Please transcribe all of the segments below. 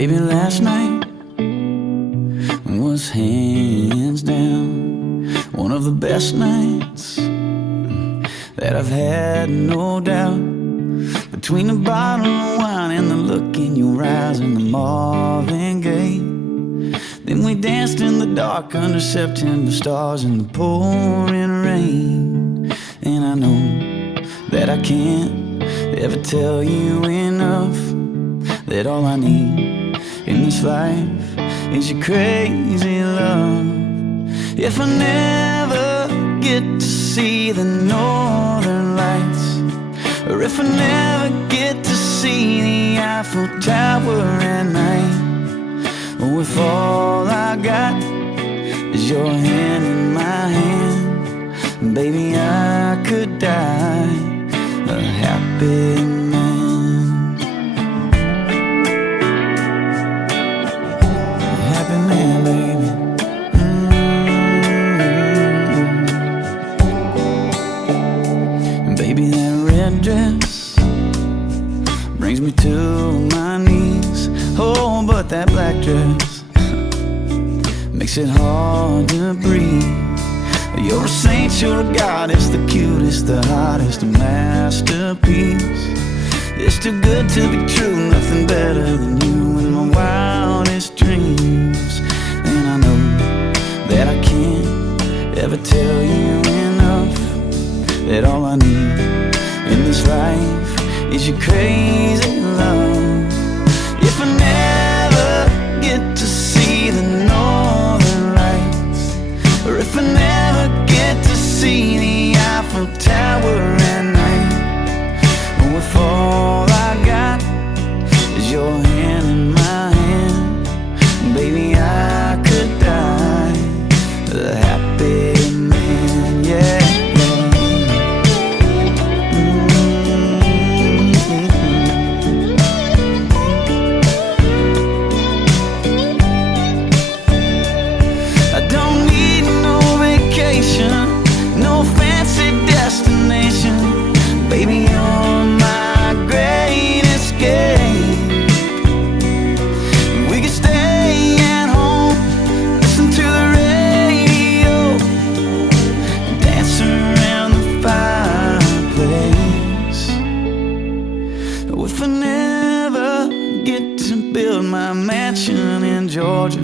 Baby, last night was hands down one of the best nights that I've had, no doubt. Between the bottle of wine and the look in your eyes and the Marvin Gaye, then we danced in the dark under September stars in the pouring rain. And I know that I can't ever tell you enough that all I need in this life is your crazy love. If I never get to see the northern lights, or if I never get to see the Eiffel Tower at night, or if all I got is your hand in my hand, baby, I could die a happy man. A happy man, baby. And baby, that red dress brings me to my knees. Oh, but that black dress makes it hard to breathe. You're a saint, you're a goddess, the cutest, the hottest, a masterpiece. It's too good to be true, nothing better than you in my wildest dreams. And I know that I can't ever tell you enough that all I need in this life is your crazy love. If I never get to see the northern lights, or if I never get to see the Eiffel Tower at night, or if all I got is your hand in my hand, baby, I could die a happy man, yeah. No fancy destination, baby, you're my great escape. We could stay at home, listen to the radio, dance around the fireplace. If I never get to build my mansion in Georgia,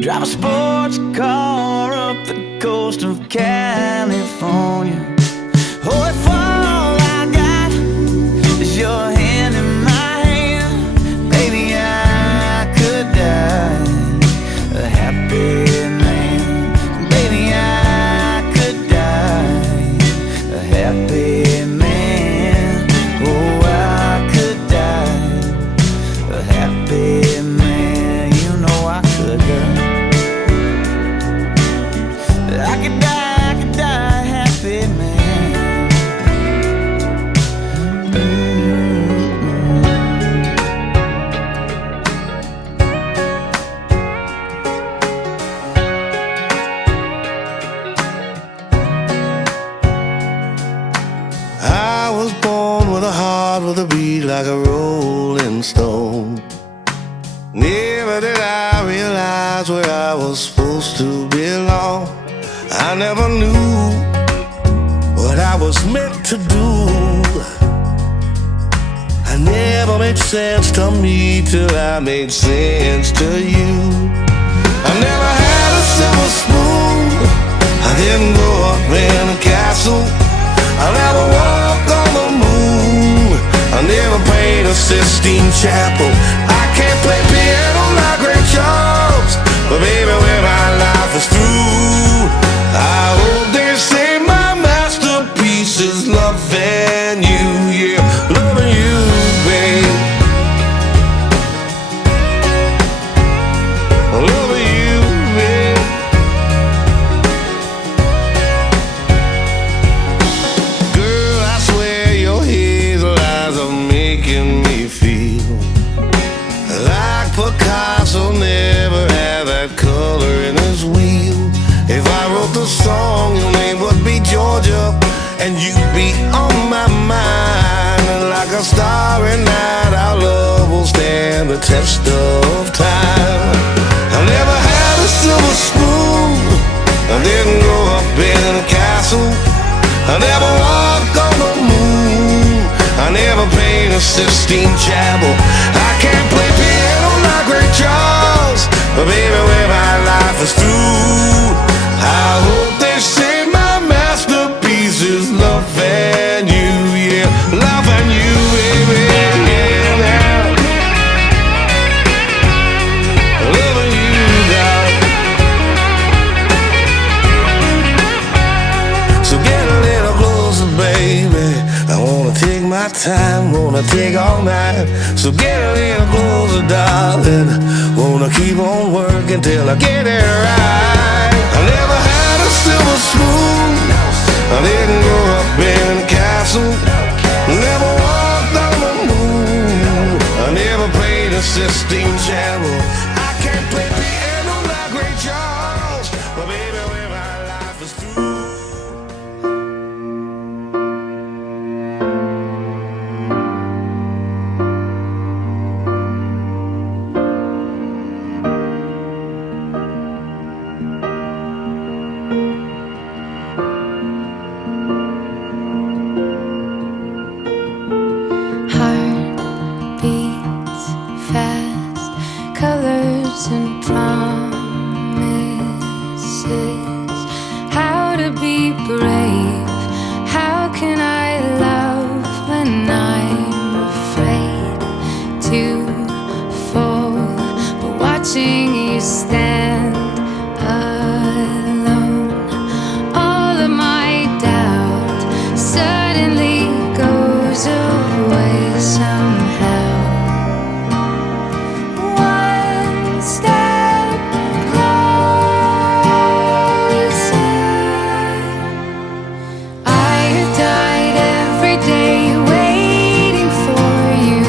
drive a sports car up the coast of California, oh, if all I got is your hand in my hand, baby, I could die a happy man. Baby, I could die a happy man. Oh, I could die a happy man. You know I could, girl. I could die a happy man. I was born with a heart with a beat like a rolling stone. Never did I realize where I was supposed to belong. I never knew what I was meant to do. I never made sense to me till I made sense to you. I never had a silver spoon, I didn't grow up in a castle. I never walked on the moon, I never prayed a Sistine Chapel. I can't play piano like Ray Charles, but baby, when my life is through, I hope they say my masterpiece is loving you, yeah, loving you, babe, loving you, babe. Girl, I swear your hazel eyes are making me feel like Picasso never had that color the test of time. I never had a silver spoon, I didn't grow up in a castle, I never walked on the moon, I never painted a Sistine Chapel. I can't play piano like Ray Charles, but baby, when my life is through, I hope they say my masterpiece is loving you, yeah, loving you, baby, yeah, yeah. Loving you, darling. So get a little closer, baby, I wanna take my time, wanna take all night. So get a little closer, darling, wanna keep on working till I get it right. I never had a silver spoon, I didn't grow up in a castle, never walked on the moon, I never played a Sistine Chapel. I can't play piano like Ray Charles, but baby, when my life is through. Heart beats fast, colors and promises. How to be brave? How can I love when I'm afraid to fall? But watching you stand alone, all of my doubt suddenly goes away somehow. One step closer. I have died every day waiting for you.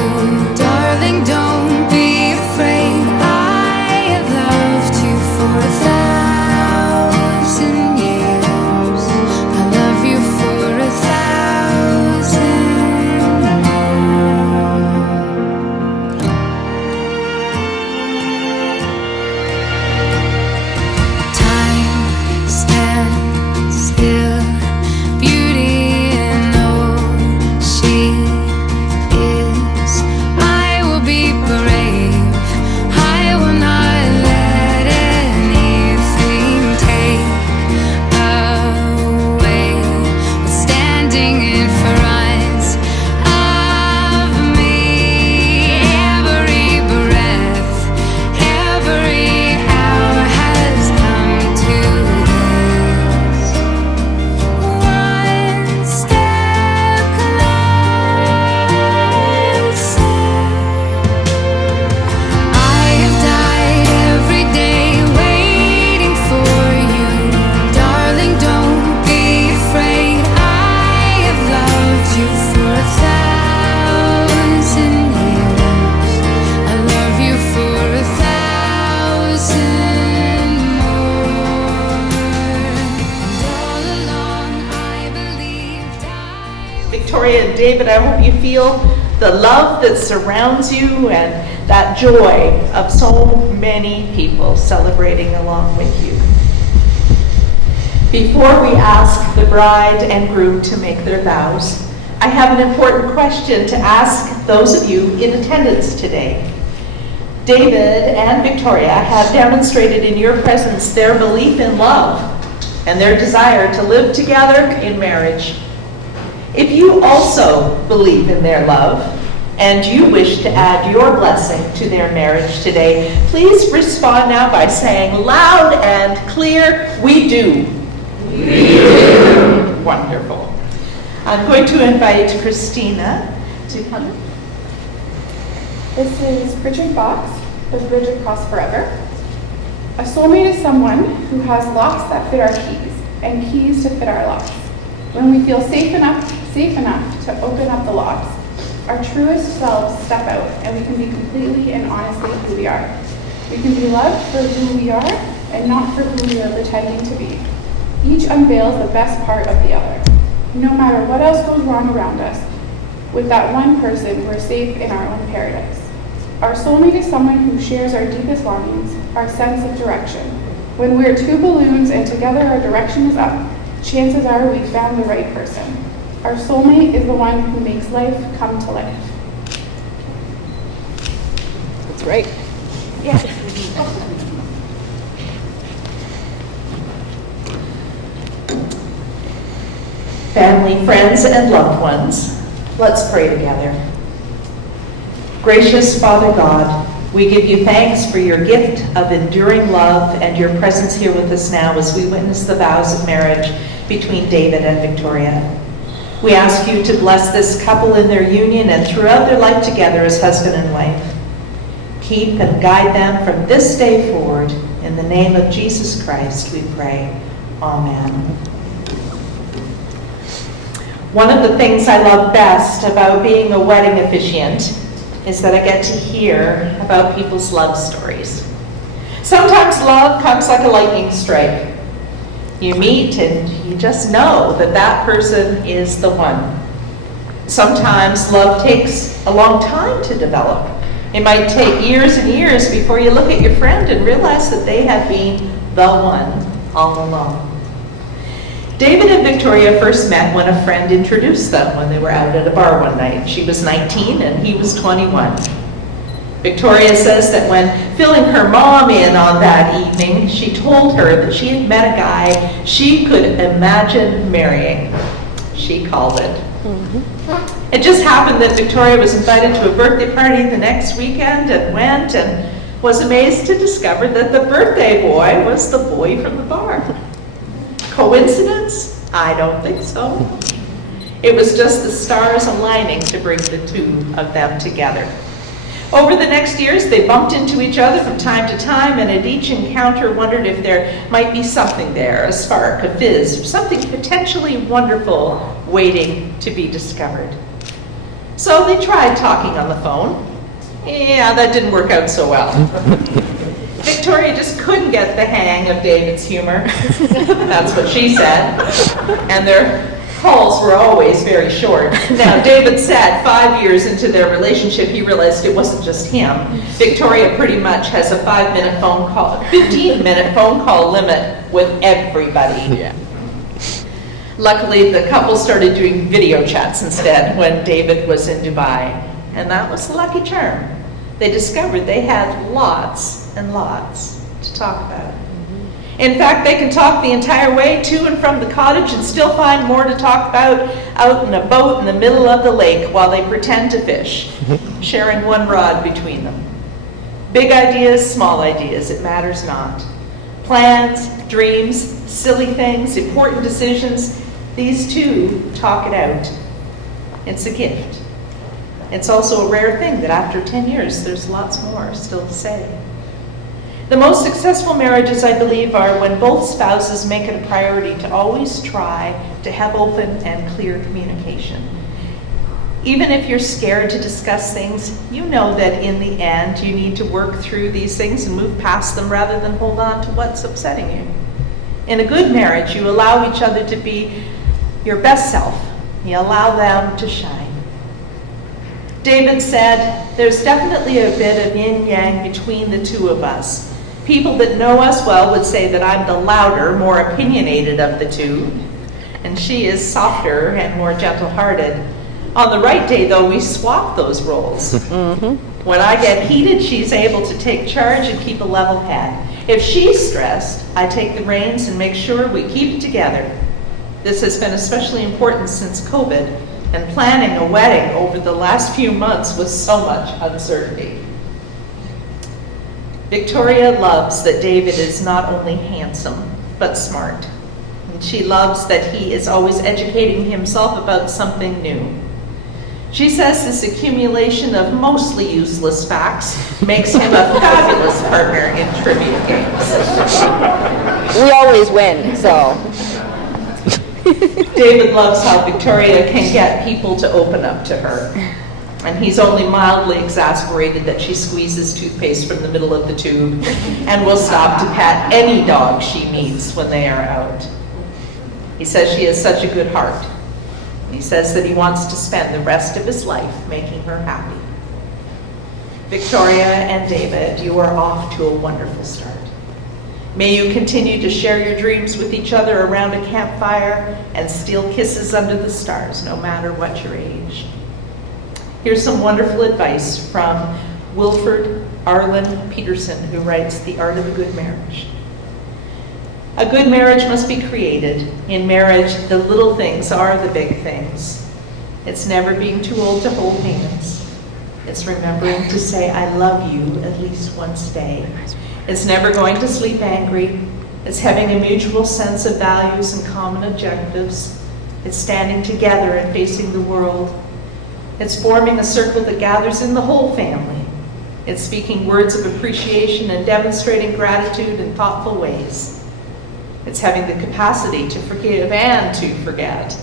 Darling, don't be afraid. I have loved you for 1,000 years. I love you for 1,000 more. Time stands still, beauty in all she is. I will be brave, I will not let anything take away what's standing in front of me. Every breath, every hour has come to this. One step closer. I have died every day waiting for you. Darling, don't be afraid. I have loved you for 1,000 years. I love you for 1,000 more. And all along I believed Victoria and David, I hope you feel the love that surrounds you and that joy of so many people celebrating along with you. Before we ask the bride and groom to make their vows, I have an important question to ask those of you in attendance today. David and Victoria have demonstrated in your presence their belief in love and their desire to live together in marriage. If you also believe in their love and you wish to add your blessing to their marriage today, please respond now by saying loud and clear, "We do." We do. Wonderful. I'm going to invite Christina to come. This is Bridget Box with Bridget Cross Forever. A soulmate is someone who has locks that fit our keys and keys to fit our locks. When we feel safe enough to open up the locks, our truest selves step out and we can be completely and honestly who we are. We can be loved for who we are and not for who we are pretending to be. Each unveils the best part of the other. No matter what else goes wrong around us, with that one person, we're safe in our own paradise. Our soulmate is someone who shares our deepest longings, our sense of direction. When we're two balloons and together our direction is up, chances are we found the right person. Our soulmate is the one who makes life come to life. That's right. Family, friends, and loved ones, let's pray together. Gracious Father God, we give you thanks for your gift of enduring love and your presence here with us now as we witness the vows of marriage between David and Victoria. We ask you to bless this couple in their union and throughout their life together as husband and wife. Keep and guide them from this day forward. In the name of Jesus Christ, we pray. Amen. One of the things I love best about being a wedding officiant is that I get to hear about people's love stories. Sometimes love comes like a lightning strike. You meet and you just know that that person is the one. Sometimes love takes a long time to develop. It might take years and years before you look at your friend and realize that they have been the one all along. David and Victoria first met when a friend introduced them when they were out at a bar one night. She was 19 and he was 21. Victoria says that when filling her mom in on that evening, she told her that she had met a guy she could imagine marrying. She called it. It just happened that Victoria was invited to a birthday party the next weekend and went and was amazed to discover that the birthday boy was the boy from the bar. Coincidence? I don't think so. It was just the stars aligning to bring the two of them together. Over the next years, they bumped into each other from time to time, and at each encounter wondered if there might be something there, a spark, a fizz, something potentially wonderful waiting to be discovered. So they tried talking on the phone. Yeah, that didn't work out so well. Victoria just couldn't get the hang of David's humor. That's what she said. And their calls were always very short. Now, David said 5 years into their relationship, he realized it wasn't just him. Victoria pretty much has a 15-minute phone call limit with everybody. Yeah. Luckily, the couple started doing video chats instead when David was in Dubai. And that was a lucky charm. They discovered they had lots and lots to talk about. In fact, they can talk the entire way to and from the cottage and still find more to talk about out in a boat in the middle of the lake while they pretend to fish, sharing one rod between them. Big ideas, small ideas, it matters not. Plans, dreams, silly things, important decisions, these two talk it out. It's a gift. It's also a rare thing that after 10 years, there's lots more still to say. The most successful marriages, I believe, are when both spouses make it a priority to always try to have open and clear communication. Even if you're scared to discuss things, you know that in the end you need to work through these things and move past them rather than hold on to what's upsetting you. In a good marriage, you allow each other to be your best self. You allow them to shine. David said, there's definitely a bit of yin-yang between the two of us. People that know us well would say that I'm the louder, more opinionated of the two, and she is softer and more gentle-hearted. On the right day, though, we swap those roles. When I get heated, she's able to take charge and keep a level head. If she's stressed, I take the reins and make sure we keep it together. This has been especially important since COVID, and planning a wedding over the last few months was so much uncertainty. Victoria loves that David is not only handsome, but smart. And she loves that he is always educating himself about something new. She says this accumulation of mostly useless facts makes him a fabulous partner in trivia games. We always win, so. David loves how Victoria can get people to open up to her. And he's only mildly exasperated that she squeezes toothpaste from the middle of the tube and will stop to pat any dog she meets when they are out. He says she has such a good heart. He says that he wants to spend the rest of his life making her happy. Victoria and David, you are off to a wonderful start. May you continue to share your dreams with each other around a campfire and steal kisses under the stars, no matter what your age. Here's some wonderful advice from Wilford Arlen Peterson, who writes The Art of a Good Marriage. A good marriage must be created. In marriage, the little things are the big things. It's never being too old to hold hands. It's remembering to say, I love you at least once a day. It's never going to sleep angry. It's having a mutual sense of values and common objectives. It's standing together and facing the world. It's forming a circle that gathers in the whole family. It's speaking words of appreciation and demonstrating gratitude in thoughtful ways. It's having the capacity to forgive and to forget.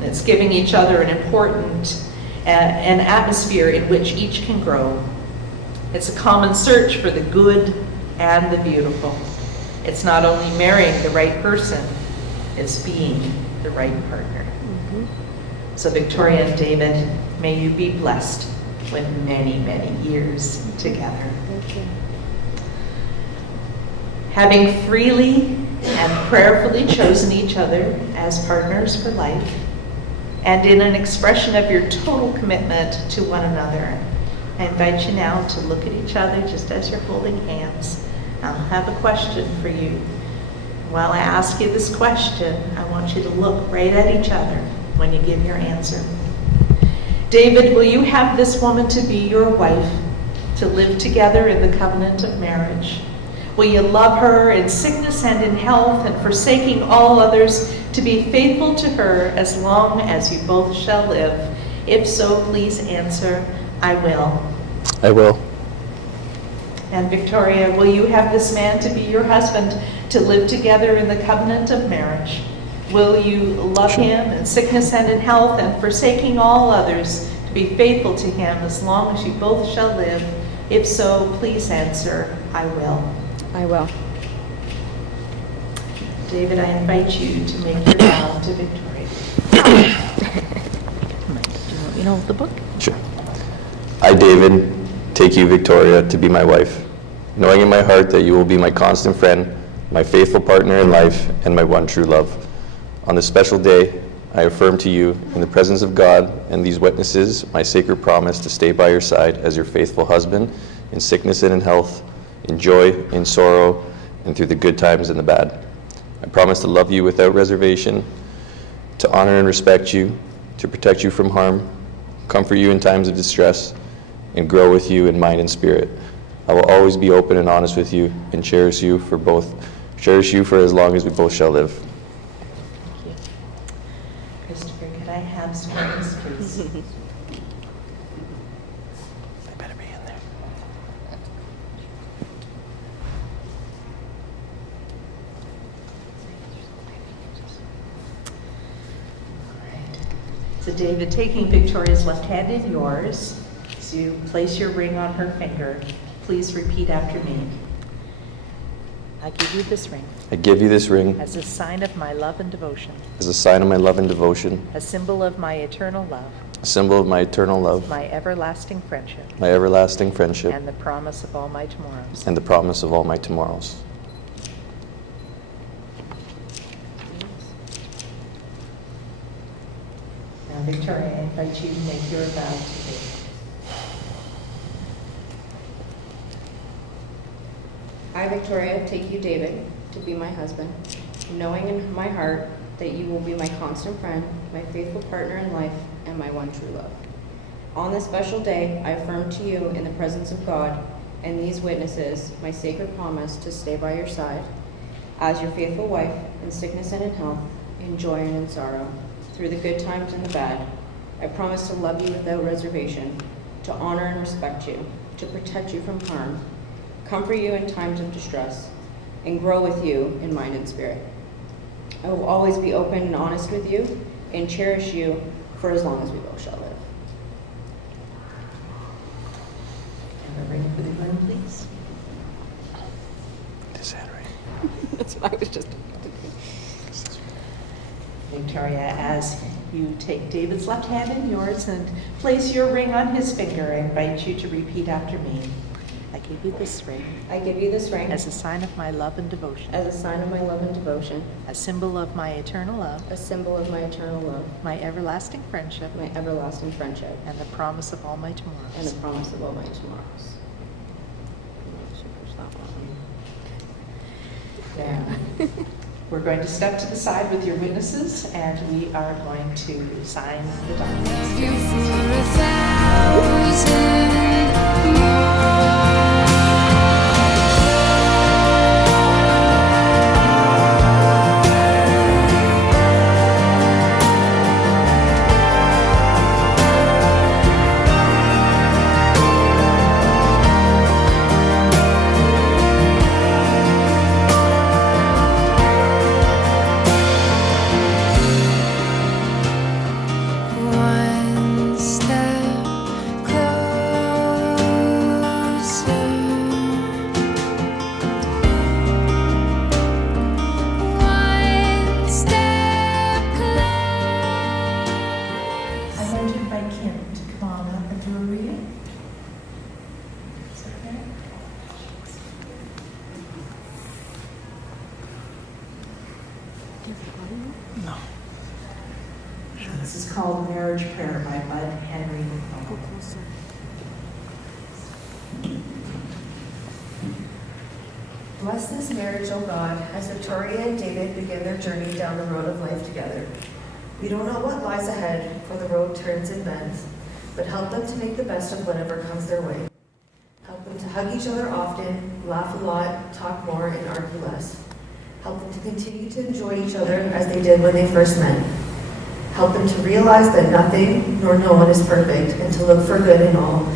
It's giving each other an important an atmosphere in which each can grow. It's a common search for the good and the beautiful. It's not only marrying the right person, it's being the right partner. So Victoria and David, may you be blessed with many, many years together. Having freely and prayerfully chosen each other as partners for life, and in an expression of your total commitment to one another, I invite you now to look at each other just as you're holding hands. I'll have a question for you. While I ask you this question, I want you to look right at each other when you give your answer. David, will you have this woman to be your wife, to live together in the covenant of marriage? Will you love her in sickness and in health, and forsaking all others, to be faithful to her as long as you both shall live? If so, please answer, I will. I will. And Victoria, will you have this man to be your husband, to live together in the covenant of marriage? Will you love him in sickness and in health, and forsaking all others, to be faithful to him as long as you both shall live? If so, please answer, I will. I will. David, I invite you to make your vow to Victoria. You know the book? Sure. I, David, take you, Victoria, to be my wife, knowing in my heart that you will be my constant friend, my faithful partner in life, and my one true love. On this special day, I affirm to you, in the presence of God and these witnesses, my sacred promise to stay by your side as your faithful husband, in sickness and in health, in joy, in sorrow, and through the good times and the bad. I promise to love you without reservation, to honor and respect you, to protect you from harm, comfort you in times of distress, and grow with you in mind and spirit. I will always be open and honest with you, and cherish you for as long as we both shall live. Thank you. Christopher, could I have some rings, please? I better be in there. So David, taking Victoria's left hand in yours, as you place your ring on her finger, please repeat after me. I give you this ring I give you this ring as a sign of my love and devotion, as a sign of my love and devotion, a symbol of my eternal love, a symbol of my eternal love, my everlasting friendship, my everlasting friendship, and the promise of all my tomorrows. and the promise of all my tomorrows. Now, Victoria, I invite you to make your vow today. I, Victoria, take you, David, to be my husband, knowing in my heart that you will be my constant friend, my faithful partner in life, and my one true love. On this special day, I affirm to you in the presence of God and these witnesses my sacred promise to stay by your side as your faithful wife in sickness and in health, in joy and in sorrow, through the good times and the bad. I promise to love you without reservation, to honor and respect you, to protect you from harm, comfort you in times of distress, and grow with you in mind and spirit. I will always be open and honest with you and cherish you for as long as we both shall live. And a ring for the groom, please. This hand ring. That's what I was just. Victoria, as you take David's left hand in yours and place your ring on his finger, I invite you to repeat after me. I give you this ring I give you this ring as a sign of my love and devotion, as a sign of my love and devotion, a symbol of my eternal love, a symbol of my eternal love, my everlasting friendship, my everlasting friendship, and the promise of all my and tomorrows. the promise of all my tomorrows. There. We're going to step to the side with your witnesses, and we are going to sign the documents. You for 1,000 more. One step closer. One step closer. I'm going to invite Kim to come on up and do a reading. Is that okay? No. This is called Marriage Prayer by Bud Henry. Bless this marriage, O God, as Victoria and David begin their journey down the road of life together. We don't know what lies ahead, for the road turns and bends, but help them to make the best of whatever comes their way. Help them to hug each other often, laugh a lot, talk more, and argue less. Help them to continue to enjoy each other as they did when they first met. Help them to realize that nothing nor no one is perfect, and to look for good in all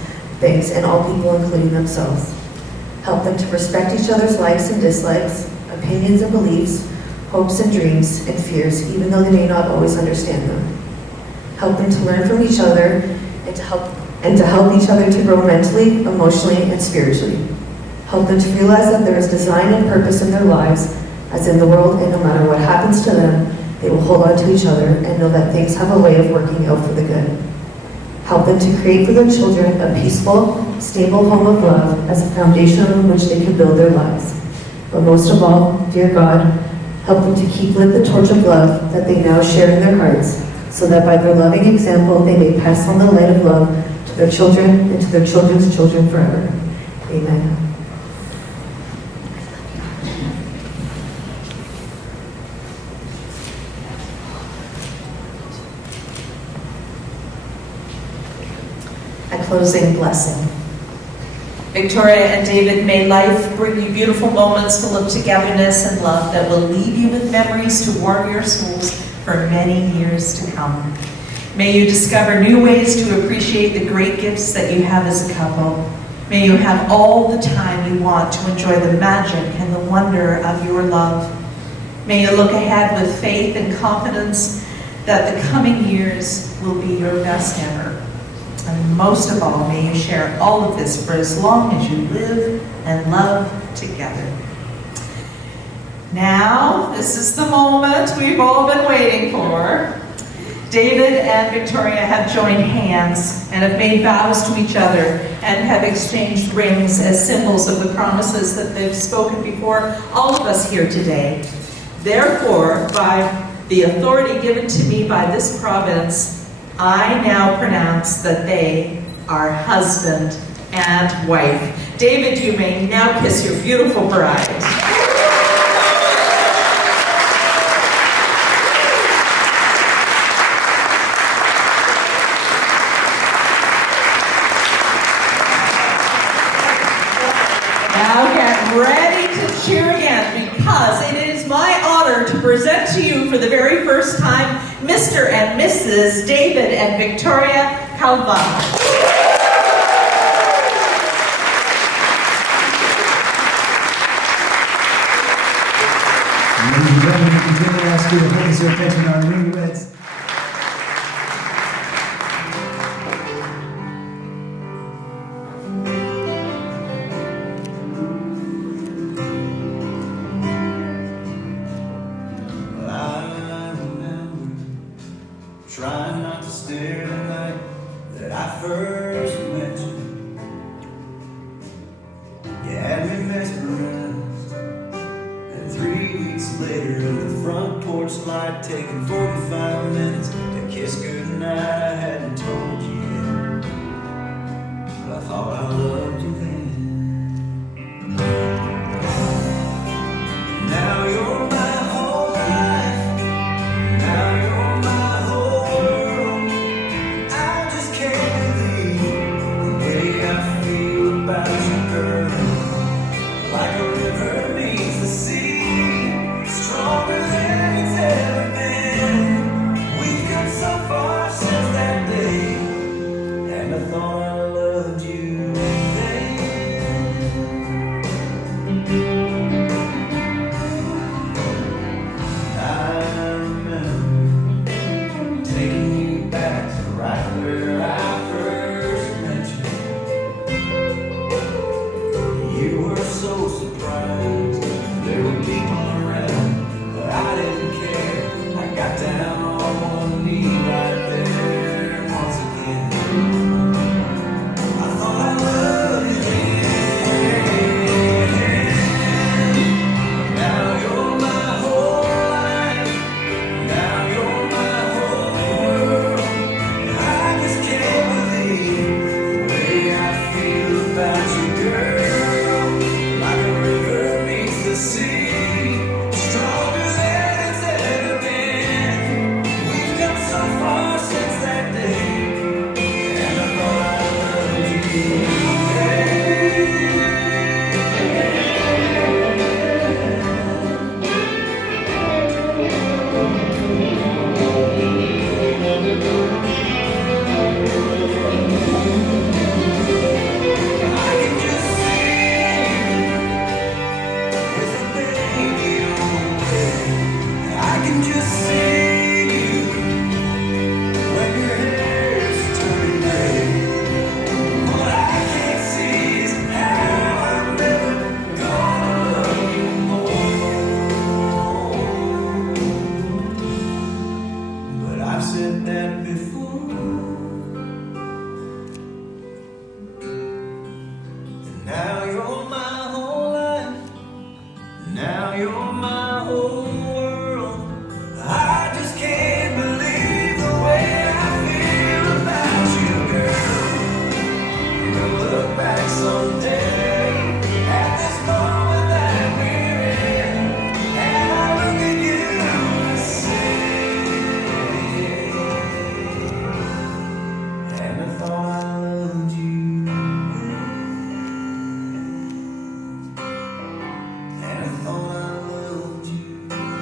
things and all people, including themselves. Help them to respect each other's likes and dislikes, opinions and beliefs, hopes and dreams, and fears, even though they may not always understand them. Help them to learn from each other and to help each other to grow mentally, emotionally, and spiritually. Help them to realize that there is design and purpose in their lives, as in the world, and no matter what happens to them, they will hold on to each other and know that things have a way of working out for the good. Help them to create for their children a peaceful, stable home of love as a foundation on which they can build their lives. But most of all, dear God, help them to keep lit the torch of love that they now share in their hearts, so that by their loving example they may pass on the light of love to their children and to their children's children forever. Amen. A closing blessing. Victoria and David, may life bring you beautiful moments full of togetherness and love that will leave you with memories to warm your souls for many years to come. May you discover new ways to appreciate the great gifts that you have as a couple. May you have all the time you want to enjoy the magic and the wonder of your love. May you look ahead with faith and confidence that the coming years will be your best ever. And most of all, may you share all of this for as long as you live and love together. Now, this is the moment we've all been waiting for. David and Victoria have joined hands and have made vows to each other and have exchanged rings as symbols of the promises that they've spoken before all of us here today. Therefore, by the authority given to me by this province, I now pronounce that they are husband and wife. David, you may now kiss your beautiful bride. Now get ready to cheer again, because it is my honor to present to you for the very first time Mr. and Mrs. David and Victoria Calvin. Ladies and gentlemen, we continue to ask you to focus your attention on our newlyweds. I remember stare the night that I first met you. You had me mesmerized, and 3 weeks later, the front porch light taking 45 minutes to kiss goodnight. I hadn't told you yet, but I thought I loved you then. Now you're my whole life. Now you're my whole world. I just can't believe the way I feel about you, girl. Like a river meets the sea, stronger than it's ever been. We've come so far since that day, and I thought I loved you then. I remember taking you back to right where I first met you. You were so surprised there were people around, but I didn't care. I got down on one knee right there once again. I thought I loved you then. Now you're my whole life. Now you're my whole world. I just can't believe the way I feel about you, girl. Like a river meets the sea, stronger than it's ever been. We've come so far since that day, and I thought I loved you then. I can just see you with a baby on the way. I can just see you when your hair's turning gray. What I can't see is how I'm never gonna love you more. But I've said that before. And now you're my whole life. Now you're my whole world. I just can't believe the way I feel about you, girl. We'll look back someday at this moment that we're in, and I look at you and say, and I thought I loved you then. And I thought I loved you then.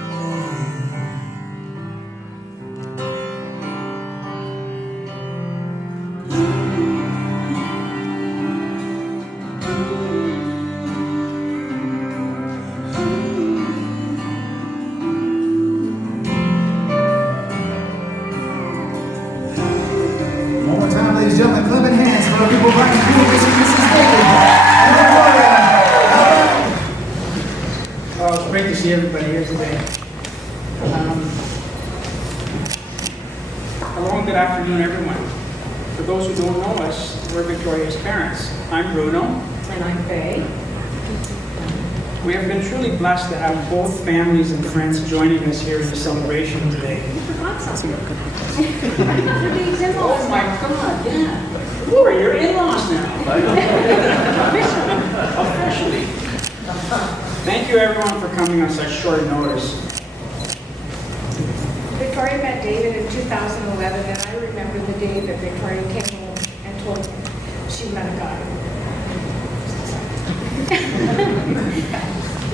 One more time, ladies and gentlemen, clapping hands for our people back in school, Mrs. David. Well, it's great to see everybody here today. Hello and good afternoon, everyone. For those who don't know us, we're Victoria's parents. I'm Bruno. And I'm Faye. We have been truly blessed to have both families and friends joining us here in the celebration today. You forgot something. Oh my God, yeah. Who are your in-laws now? Officially. Thank you everyone for coming on such short notice. Victoria met David in 2011, and I remember the day that Victoria came home and told me she met a guy.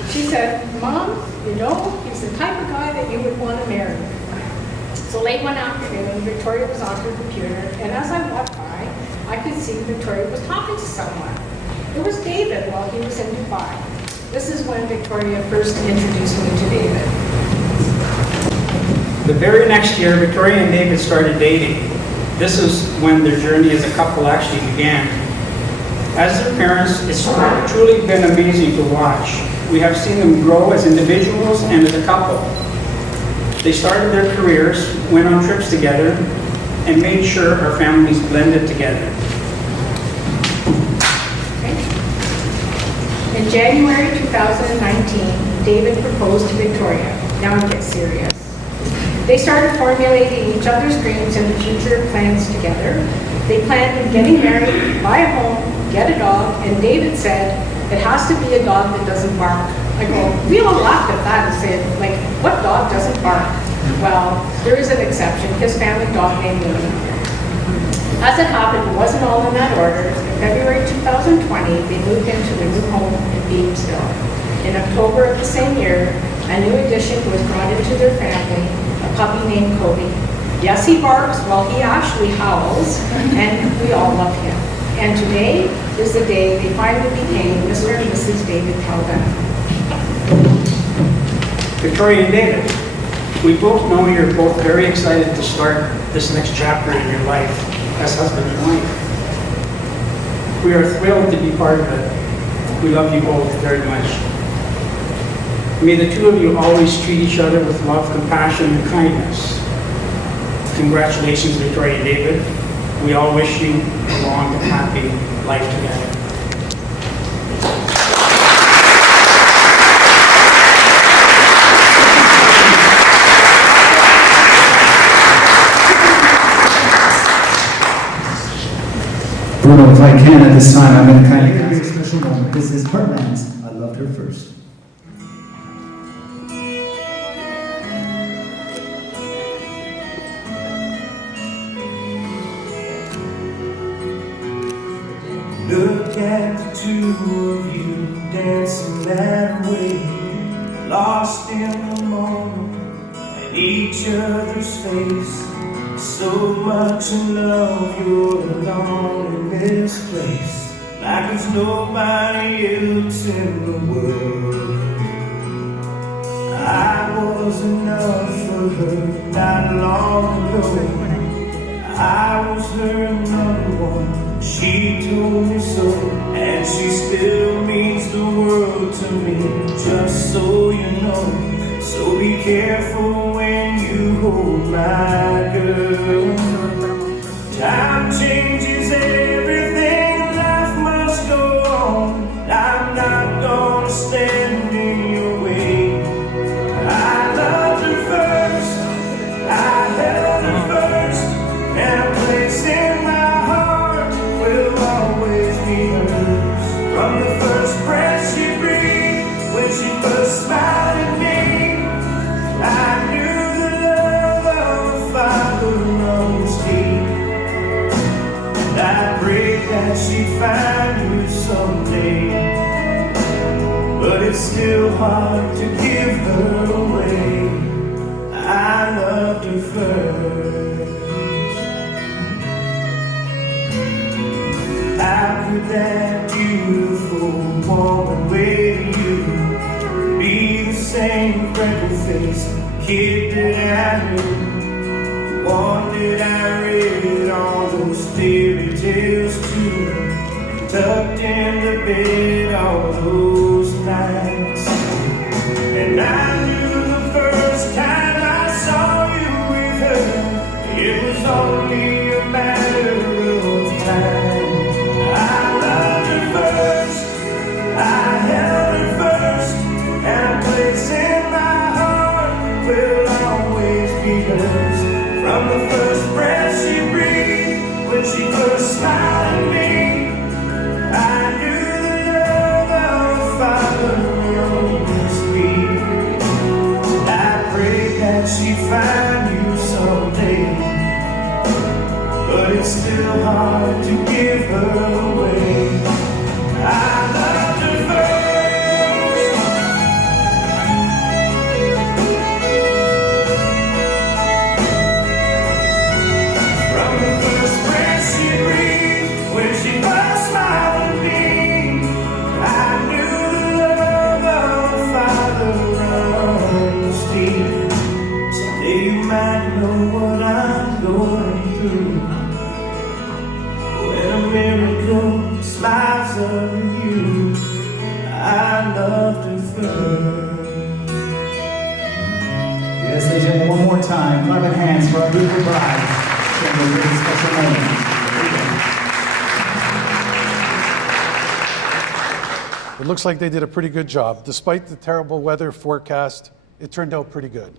She said, "Mom, you know, he's the type of guy that you would want to marry." So late one afternoon, Victoria was on her computer, and as I walked by, I could see Victoria was talking to someone. It was David while he was in Dubai. This is when Victoria first introduced me to David. The very next year, Victoria and David started dating. This is when their journey as a couple actually began. As their parents, it's truly been amazing to watch. We have seen them grow as individuals and as a couple. They started their careers, went on trips together, and made sure our families blended together. In January 2019, David proposed to Victoria. Now it gets serious. They started formulating each other's dreams and future plans together. They planned on getting married, buy a home, get a dog, and David said, it has to be a dog that doesn't bark. I go, we all laughed at that and said, like, what dog doesn't bark? Well, there is an exception, his family dog named Luna. As it happened, it wasn't all in that order. In February 2020, they moved into a new home in Beamsville. In October of the same year, a new addition was brought into their family, a puppy named Kobe. Yes, he barks, well, he actually howls, and we all love him. And today is the day they finally became Mr. and Mrs. David Calvin. Victoria and David, we both know you're both very excited to start this next chapter in your life as husband and wife. We are thrilled to be part of it. We love you both very much. May the two of you always treat each other with love, compassion, and kindness. Congratulations, Victoria and David. We all wish you a long and happy life together. Bruno, if I can at this time, I'm going to kind of give you a special moment. This is Heartlands, I Loved Her First. Look at the two of you dancing that way, lost in the moment at each other's face. So much in love, you're alone in this place, like there's nobody else in the world. I was enough for her not long ago. I was her number one, she told me so, and she still means the world to me, just so you know. So be careful when you hold my girl. Time changes everything, life must go on. I'm not gonna stand in your way. I loved her first, I held her first, and a place in my heart will always be hers. From the first breath she breathed, when she first smiled at me, I knew the love of a father runs deep. And I prayed that she'd find you someday, but it's still hard to give her away. I loved her first. How could that beautiful woman wait you be the same freckled face kid that I knew, the one that I read all those fairy tales to, tucked into bed all those nights. And I knew the first time I saw you with her, it was only a matter of time. I loved her first, I held her first, and a place in my heart will always be hers. From the first breath she breathed, when she first smiled at me, I knew the love of a father must be. I prayed that she'd find you someday, but it's still hard to give her away. I loved her first. From the first breath she breathed, when she first smiled at me, I knew the love of a father runs deep. Someday you might know what I'm going through, when a miracle smiles on you. I loved her first. Yes, ladies and gentlemen, one more time. Clap in hands for our beautiful bride. for a very special moment. It looks like they did a pretty good job. Despite the terrible weather forecast, it turned out pretty good.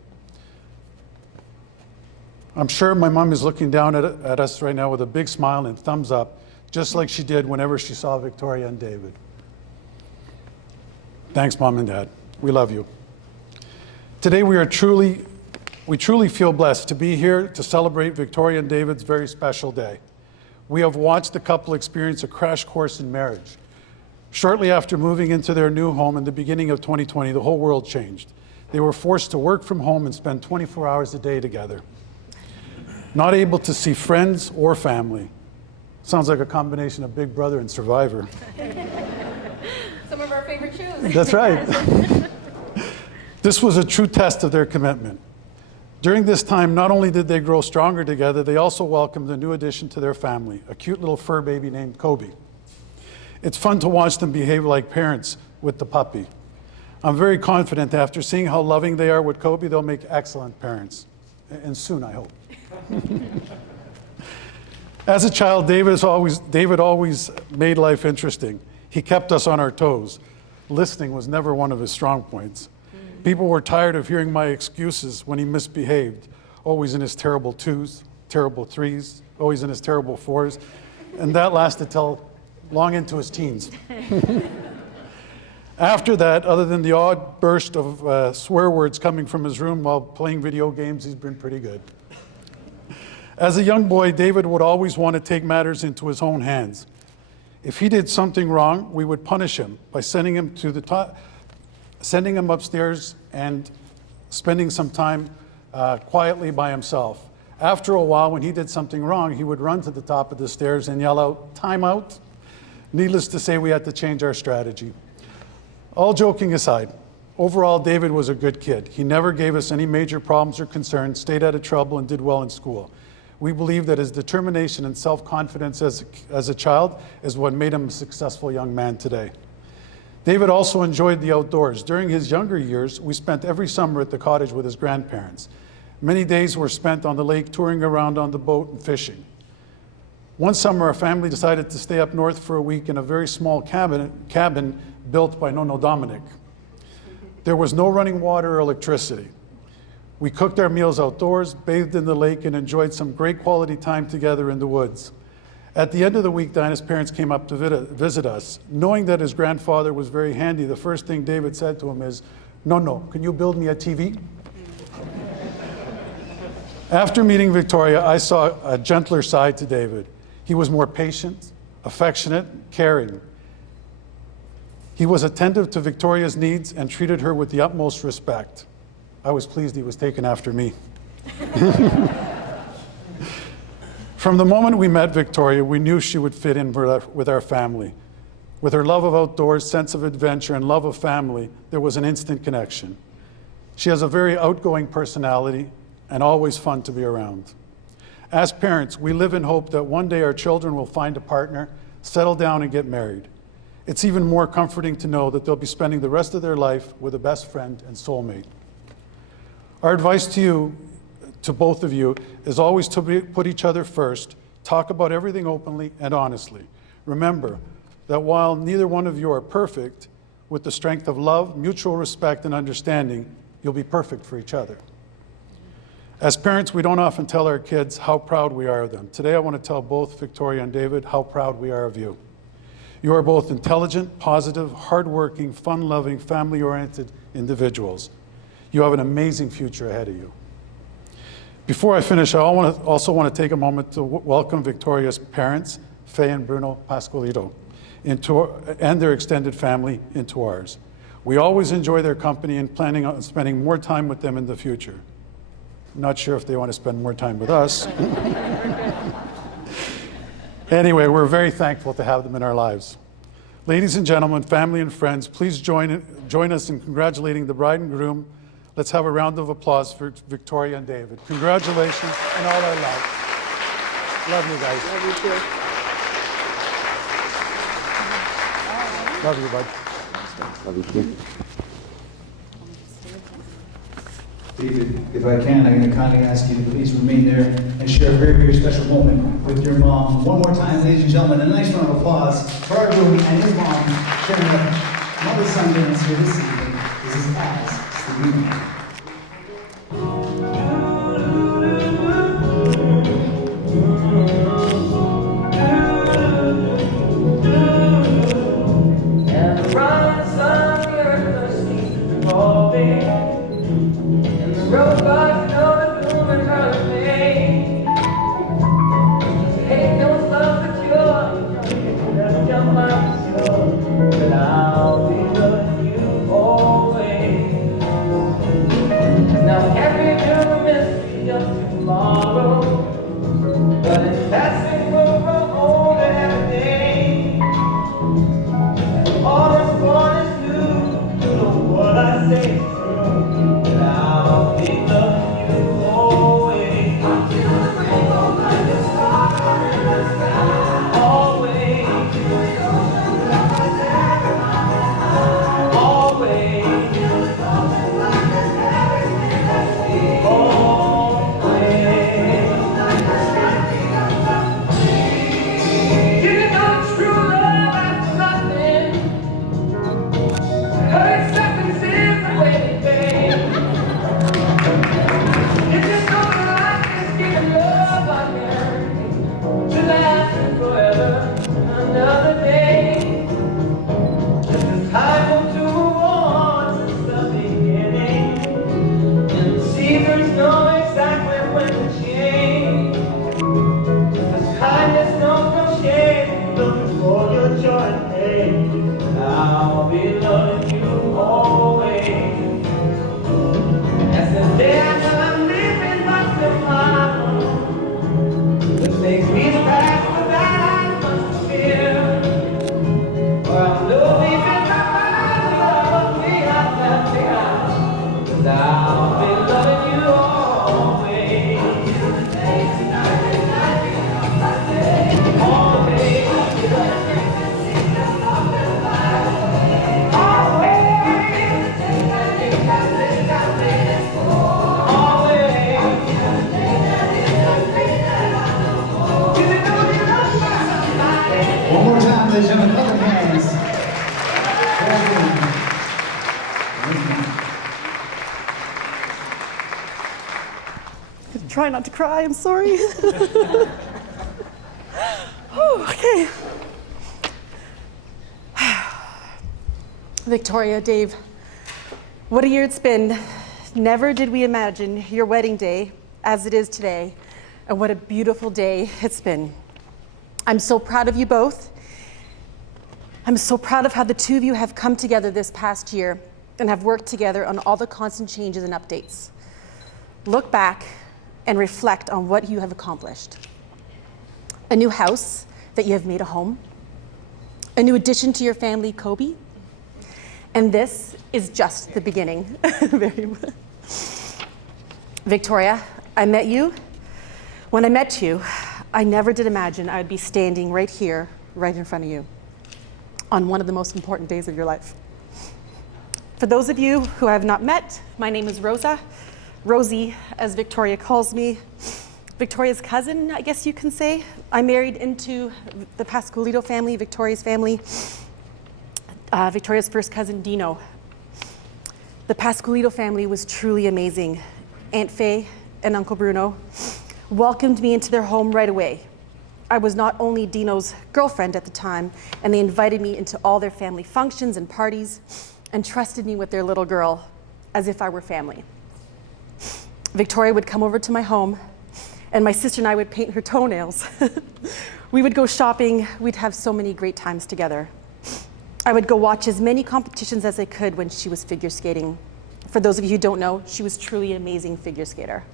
I'm sure my mom is looking down at us right now with a big smile and thumbs up, just like she did whenever she saw Victoria and David. Thanks, Mom and Dad. We love you. Today we truly feel blessed to be here to celebrate Victoria and David's very special day. We have watched the couple experience a crash course in marriage. Shortly after moving into their new home in the beginning of 2020, the whole world changed. They were forced to work from home and spend 24 hours a day together. Not able to see friends or family. Sounds like a combination of Big Brother and Survivor. Some of our favorite shows. That's right. This was a true test of their commitment. During this time, not only did they grow stronger together, they also welcomed a new addition to their family, a cute little fur baby named Kobe. It's fun to watch them behave like parents with the puppy. I'm very confident after seeing how loving they are with Kobe, they'll make excellent parents. And soon, I hope. As a child, David always made life interesting. He kept us on our toes. Listening was never one of his strong points. People were tired of hearing my excuses when he misbehaved, always in his terrible 2s, terrible 3s, always in his terrible 4s, and that lasted till long into his teens. After that, other than the odd burst of swear words coming from his room while playing video games, he's been pretty good. As a young boy, David would always want to take matters into his own hands. If he did something wrong, we would punish him by sending him upstairs and spending some time quietly by himself. After a while, when he did something wrong, he would run to the top of the stairs and yell out, "Time out." Needless to say, we had to change our strategy. All joking aside, overall, David was a good kid. He never gave us any major problems or concerns, stayed out of trouble, and did well in school. We believe that his determination and self-confidence as a child is what made him a successful young man today. David also enjoyed the outdoors. During his younger years, we spent every summer at the cottage with his grandparents. Many days were spent on the lake, touring around on the boat and fishing. One summer, our family decided to stay up north for a week in a very small cabin built by Nono Dominic. There was no running water or electricity. We cooked our meals outdoors, bathed in the lake, and enjoyed some great quality time together in the woods. At the end of the week, Dinah's parents came up to visit us. Knowing that his grandfather was very handy, the first thing David said to him is, "No, can you build me a TV?" After meeting Victoria, I saw a gentler side to David. He was more patient, affectionate, caring. He was attentive to Victoria's needs and treated her with the utmost respect. I was pleased he was taken after me. From the moment we met Victoria, we knew she would fit in with our family. With her love of outdoors, sense of adventure, and love of family, there was an instant connection. She has a very outgoing personality and always fun to be around. As parents, we live in hope that one day our children will find a partner, settle down, and get married. It's even more comforting to know that they'll be spending the rest of their life with a best friend and soulmate. Our advice to you, to both of you, is always to put each other first, talk about everything openly and honestly. Remember that while neither one of you are perfect, with the strength of love, mutual respect, and understanding, you'll be perfect for each other. As parents, we don't often tell our kids how proud we are of them. Today, I want to tell both Victoria and David how proud we are of you. You are both intelligent, positive, hardworking, fun-loving, family-oriented individuals. You have an amazing future ahead of you. Before I finish, I also want to take a moment to welcome Victoria's parents, Faye and Bruno Pasqualito, and their extended family into ours. We always enjoy their company and planning on spending more time with them in the future. Not sure if they want to spend more time with us. Anyway, we're very thankful to have them in our lives. Ladies and gentlemen, family and friends, please join us in congratulating the bride and groom. Let's have a round of applause for Victoria and David. Congratulations and all our love. Love you guys. Love you too. Love you, bud. Love you too. David, if I can, I'm going to kindly ask you to please remain there and share a very, very special moment with your mom. One more time, ladies and gentlemen, a nice round of applause for our Rudy and his mom sharing another Sundance here this evening. This is As Selena. Try not to cry, I'm sorry. Okay. Victoria, Dave, what a year it's been. Never did we imagine your wedding day as it is today, and what a beautiful day it's been. I'm so proud of you both. I'm so proud of how the two of you have come together this past year and have worked together on all the constant changes and updates. Look back and reflect on what you have accomplished. A new house that you have made a home, a new addition to your family, Kobe, and this is just the beginning. Victoria, I met you. When I met you, I never did imagine I'd be standing right here, right in front of you, on one of the most important days of your life. For those of you who I have not met, my name is Rosie, as Victoria calls me. Victoria's cousin, I guess you can say. I married into the Pascualito family, Victoria's family. Victoria's first cousin, Dino. The Pascualito family was truly amazing. Aunt Faye and Uncle Bruno welcomed me into their home right away. I was not only Dino's girlfriend at the time, and they invited me into all their family functions and parties and trusted me with their little girl as if I were family. Victoria would come over to my home, and my sister and I would paint her toenails. We would go shopping. We'd have so many great times together. I would go watch as many competitions as I could when she was figure skating. For those of you who don't know, she was truly an amazing figure skater.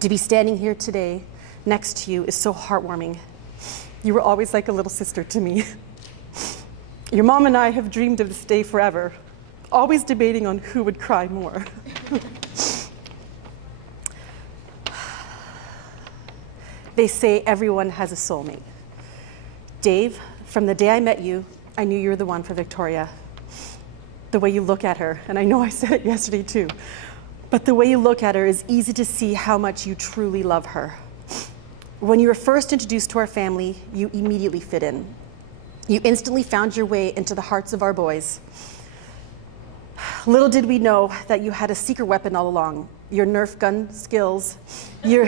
To be standing here today next to you is so heartwarming. You were always like a little sister to me. Your mom and I have dreamed of this day forever, always debating on who would cry more. They say everyone has a soulmate. Dave, from the day I met you, I knew you were the one for Victoria. The way you look at her, and I know I said it yesterday too, But the way you look at her is easy to see how much you truly love her. When you were first introduced to our family, you immediately fit in. You instantly found your way into the hearts of our boys. Little did we know that you had a secret weapon all along. Your Nerf gun skills, your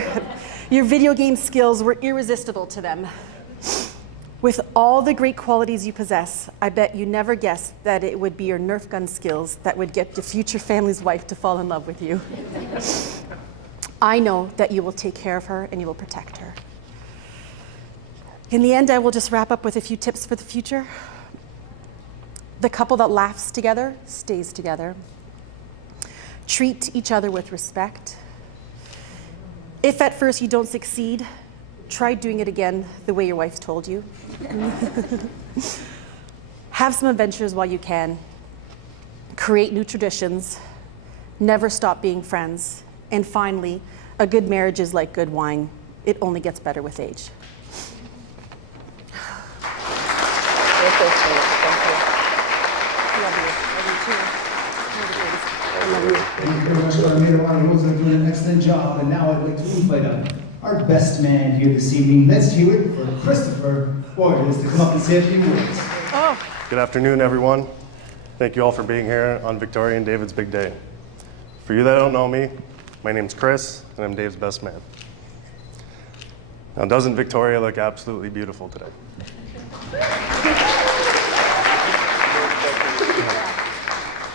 video game skills were irresistible to them. With all the great qualities you possess, I bet you never guessed that it would be your Nerf gun skills that would get your future family's wife to fall in love with you. I know that you will take care of her and you will protect her. In the end, I will just wrap up with a few tips for the future. The couple that laughs together stays together. Treat each other with respect. If at first you don't succeed, try doing it again the way your wife told you. Have some adventures while you can. Create new traditions. Never stop being friends. And finally, a good marriage is like good wine. It only gets better with age. Thank you very much, Armida. Rose are doing an excellent job. And now I'd like to invite our best man here this evening. Let's hear it for Christopher Borges to come up and say a few words. Good afternoon, everyone. Thank you all for being here on Victoria and David's big day. For you that don't know me, my name's Chris, and I'm Dave's best man. Now, doesn't Victoria look absolutely beautiful today?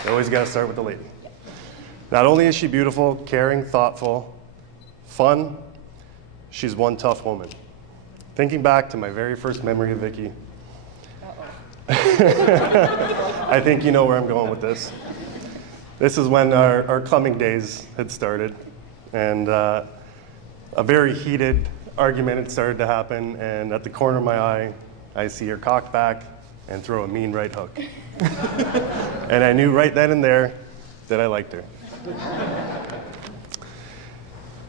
You always got to start with the lady. Not only is she beautiful, caring, thoughtful, fun, she's one tough woman. Thinking back to my very first memory of Vicky, I think you know where I'm going with this. This is when our coming days had started, and a very heated argument had started to happen, and at the corner of my eye, I see her cock back and throw a mean right hook. And I knew right then and there that I liked her.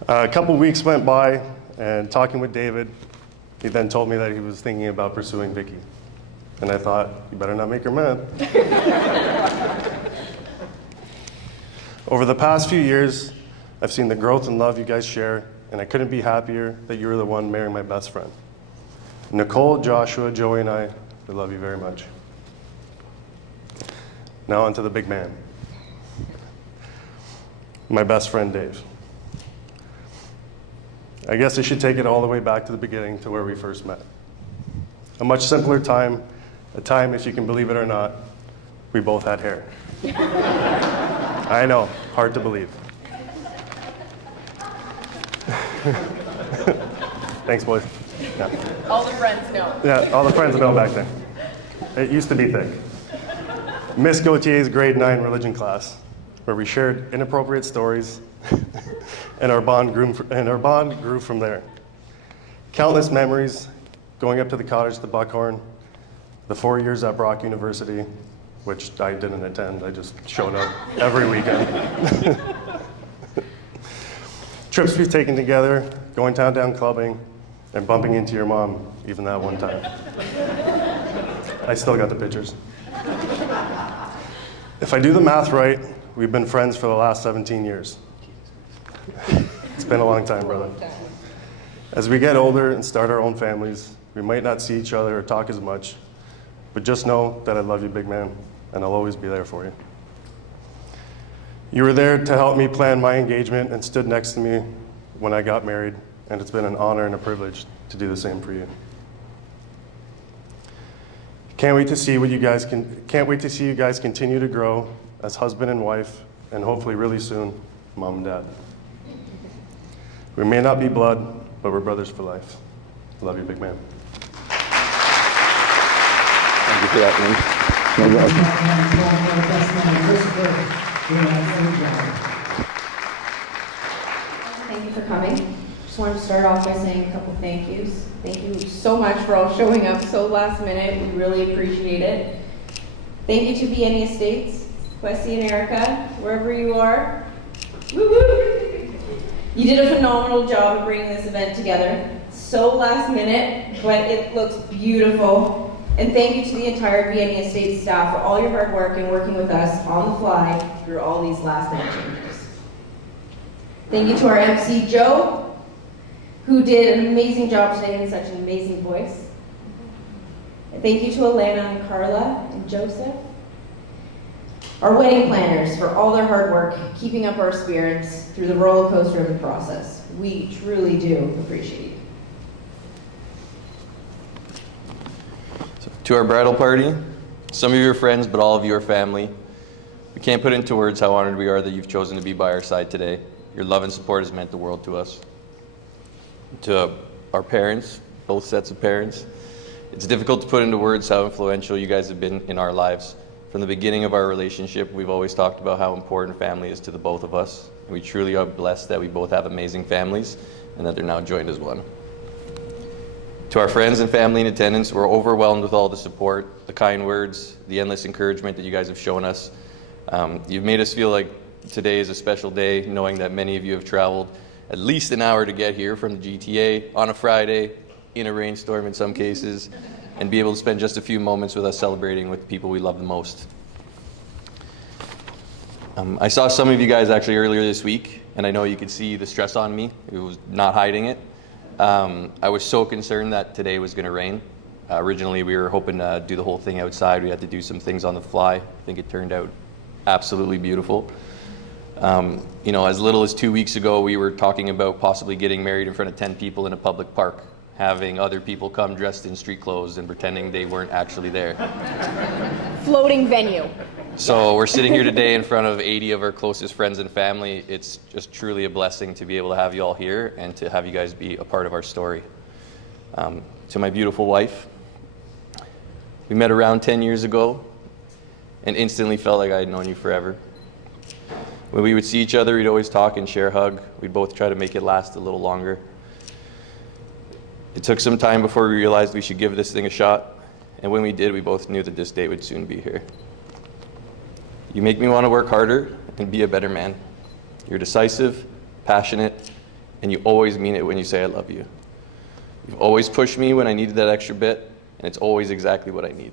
A couple weeks went by, and talking with David, he then told me that he was thinking about pursuing Vicky. And I thought, you better not make her mad. Over the past few years, I've seen the growth and love you guys share, and I couldn't be happier that you were the one marrying my best friend. Nicole, Joshua, Joey, and I love you very much. Now on to the big man. My best friend, Dave. I guess I should take it all the way back to the beginning, to where we first met. A much simpler time, a time, if you can believe it or not, we both had hair. I know, hard to believe. Thanks, boys. Yeah. All the friends know. Yeah, all the friends know back then. It used to be thick. Miss Gautier's grade 9 religion class, where we shared inappropriate stories, and our bond grew from there. Countless memories, going up to the cottage, the Buckhorn, the 4 years at Brock University, which I didn't attend, I just showed up every weekend. Trips we've taken together, going down clubbing, and bumping into your mom, even that one time. I still got the pictures. If I do the math right, we've been friends for the last 17 years. It's been a long time, brother. As we get older and start our own families, we might not see each other or talk as much, but just know that I love you, big man, and I'll always be there for you. You were there to help me plan my engagement and stood next to me when I got married, and it's been an honor and a privilege to do the same for you. Can't wait to see you guys continue to grow as husband and wife, and hopefully really soon, mom and dad. We may not be blood, but we're brothers for life. Love you, big man. Thank you for that, man. Thank you for coming. Just wanted to start off by saying a couple thank yous. Thank you so much for all showing up so last minute. We really appreciate it. Thank you to BNE Estates, Kwesi and Erica, wherever you are. Woo-woo! You did a phenomenal job of bringing this event together. So last minute, but it looks beautiful. And thank you to the entire BNE Estates staff for all your hard work and working with us on the fly through all these last minute changes. Thank you to our MC, Joe, who did an amazing job today in such an amazing voice. And thank you to Alana and Carla and Joseph, our wedding planners, for all their hard work, keeping up our spirits through the roller coaster of the process. We truly do appreciate you. To our bridal party, some of you are friends, but all of you are family. We can't put into words how honored we are that you've chosen to be by our side today. Your love and support has meant the world to us. To our parents, both sets of parents, it's difficult to put into words how influential you guys have been in our lives. From the beginning of our relationship, we've always talked about how important family is to the both of us. And we truly are blessed that we both have amazing families and that they're now joined as one. To our friends and family in attendance, we're overwhelmed with all the support, the kind words, the endless encouragement that you guys have shown us. You've made us feel like today is a special day, knowing that many of you have traveled at least an hour to get here from the GTA on a Friday, in a rainstorm in some cases, and be able to spend just a few moments with us celebrating with the people we love the most. I saw some of you guys actually earlier this week, and I know you could see the stress on me. It was not hiding it. I was so concerned that today was going to rain. Originally, we were hoping to do the whole thing outside. We had to do some things on the fly. I think it turned out absolutely beautiful. You know, as little as 2 weeks ago, we were talking about possibly getting married in front of 10 people in a public park, having other people come dressed in street clothes and pretending they weren't actually there. Floating venue. So we're sitting here today in front of 80 of our closest friends and family. It's just truly a blessing to be able to have you all here and to have you guys be a part of our story. To my beautiful wife, we met around 10 years ago and instantly felt like I had known you forever. When we would see each other, we'd always talk and share a hug. We'd both try to make it last a little longer. It took some time before we realized we should give this thing a shot, and when we did, we both knew that this day would soon be here. You make me want to work harder and be a better man. You're decisive, passionate, and you always mean it when you say I love you. You've always pushed me when I needed that extra bit, and it's always exactly what I need.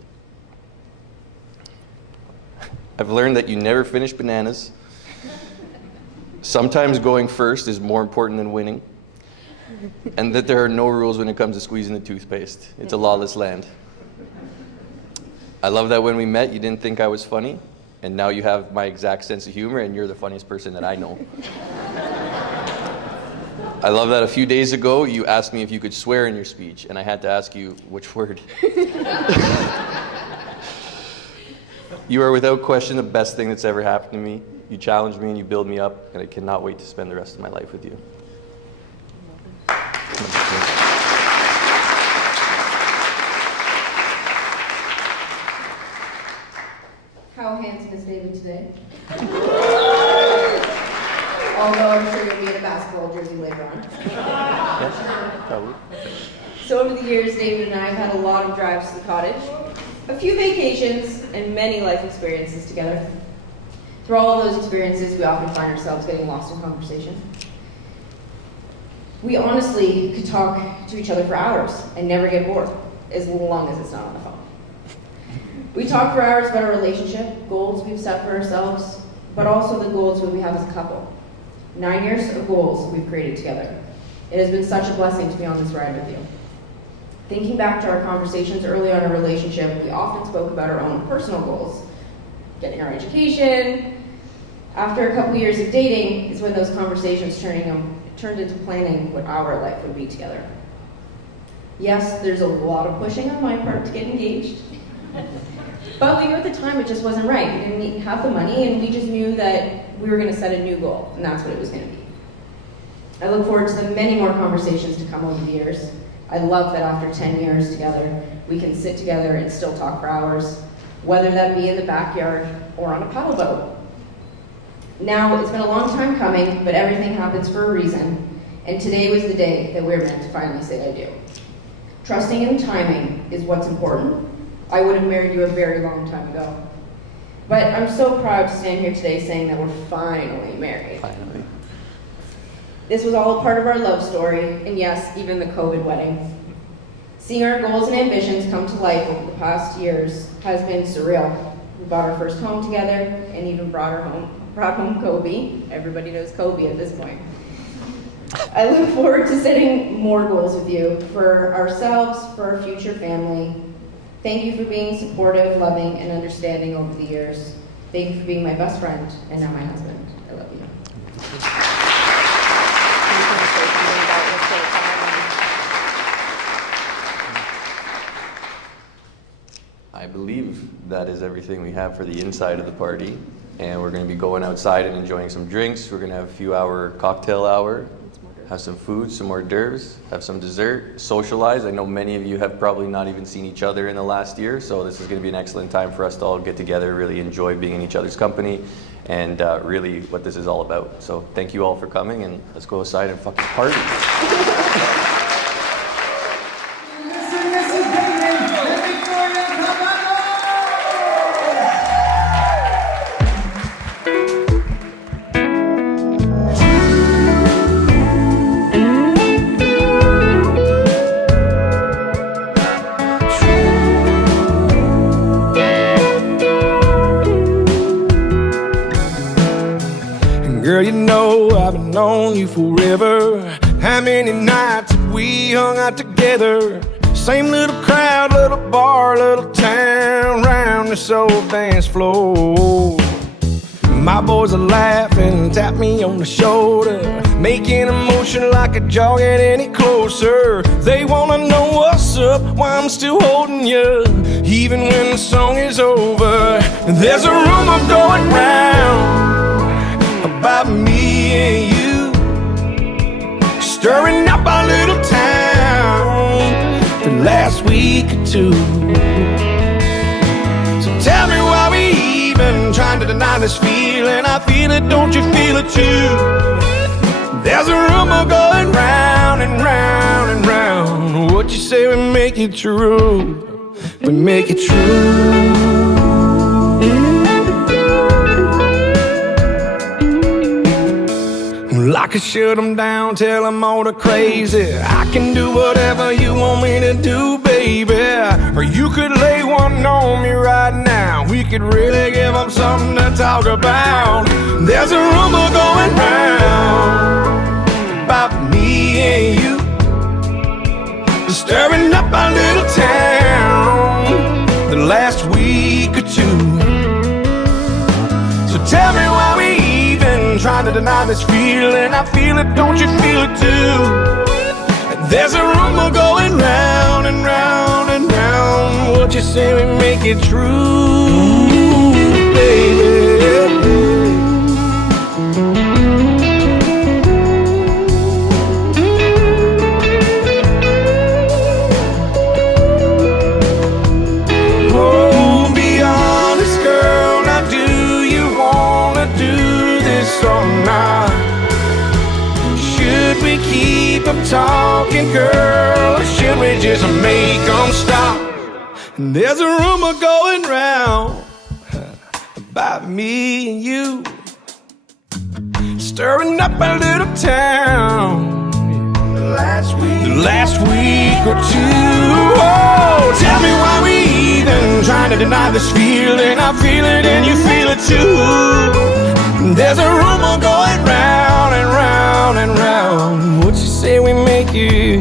I've learned that you never finish bananas. Sometimes going first is more important than winning, and that there are no rules when it comes to squeezing the toothpaste. It's a lawless land. I love that when we met, you didn't think I was funny, and now you have my exact sense of humor, and you're the funniest person that I know. I love that a few days ago, you asked me if you could swear in your speech, and I had to ask you which word. You are without question the best thing that's ever happened to me. You challenge me and you build me up, and I cannot wait to spend the rest of my life with you. How handsome is David today? Although I'm sure you'll be in a basketball jersey later on. Yes, probably. So over the years, David and I have had a lot of drives to the cottage, a few vacations, and many life experiences together. Through all of those experiences, we often find ourselves getting lost in conversation. We honestly could talk to each other for hours and never get bored, as long as it's not on the phone. We talk for hours about our relationship, goals we've set for ourselves, but also the goals that we have as a couple. 9 years of goals we've created together. It has been such a blessing to be on this ride with you. Thinking back to our conversations early on in our relationship, we often spoke about our own personal goals. Getting our education. After a couple years of dating is when those conversations turned into planning what our life would be together. Yes, there's a lot of pushing on my part to get engaged. But we knew at the time it just wasn't right. We didn't have the money, and we just knew that we were going to set a new goal, and that's what it was going to be. I look forward to the many more conversations to come over the years. I love that after 10 years together, we can sit together and still talk for hours, whether that be in the backyard or on a paddle boat. Now, it's been a long time coming, but everything happens for a reason, and today was the day that we're meant to finally say I do. Trusting in timing is what's important. I would have married you a very long time ago. But I'm so proud to stand here today saying that we're finally married. Finally. This was all a part of our love story, and yes, even the COVID wedding. Seeing our goals and ambitions come to life over the past years has been surreal. We bought our first home together and even brought home Kobe. Everybody knows Kobe at this point. I look forward to setting more goals with you for ourselves, for our future family. Thank you for being supportive, loving, and understanding over the years. Thank you for being my best friend and now my husband. I love you. I believe that is everything we have for the inside of the party. And we're going to be going outside and enjoying some drinks. We're going to have a few-hour cocktail hour, have some food, some hors d'oeuvres, have some dessert, socialize. I know many of you have probably not even seen each other in the last year, so this is going to be an excellent time for us to all get together, really enjoy being in each other's company, and really what this is all about. So thank you all for coming, and let's go outside and fucking party. Girl, you know I've been on you forever. How many nights have we hung out together? Same little crowd, little bar, little town, round this old dance floor. My boys are laughing, tap me on the shoulder, making a motion like a jog get any closer. They wanna know what's up, why I'm still holding you, even when the song is over. There's a rumor going round about me and you, stirring up our little town the last week or two. So tell me why we even trying to deny this feeling. I feel it, don't you feel it too? There's a rumor going round and round and round. What you say we make it true, we make it true. I could shut them down, tell them all the crazy. I can do whatever you want me to do, baby. Or you could lay one on me right now. We could really give them something to talk about. There's a rumor going round about me and you, stirring up our little town the last week or two. So tell me why we trying to deny this feeling. I feel it, don't you feel it too? There's a rumor going round and round and round. What you say we make it true, baby. Oh, be honest, girl. Now do you wanna do or not? Should we keep them talking, girl, or should we just make them stop? And there's a rumor going round about me and you, stirring up a little town the last week or two. Oh, tell me why we even trying to deny this feeling. I feel it and you feel it too. There's a rumor going round and round and round. What you say we make it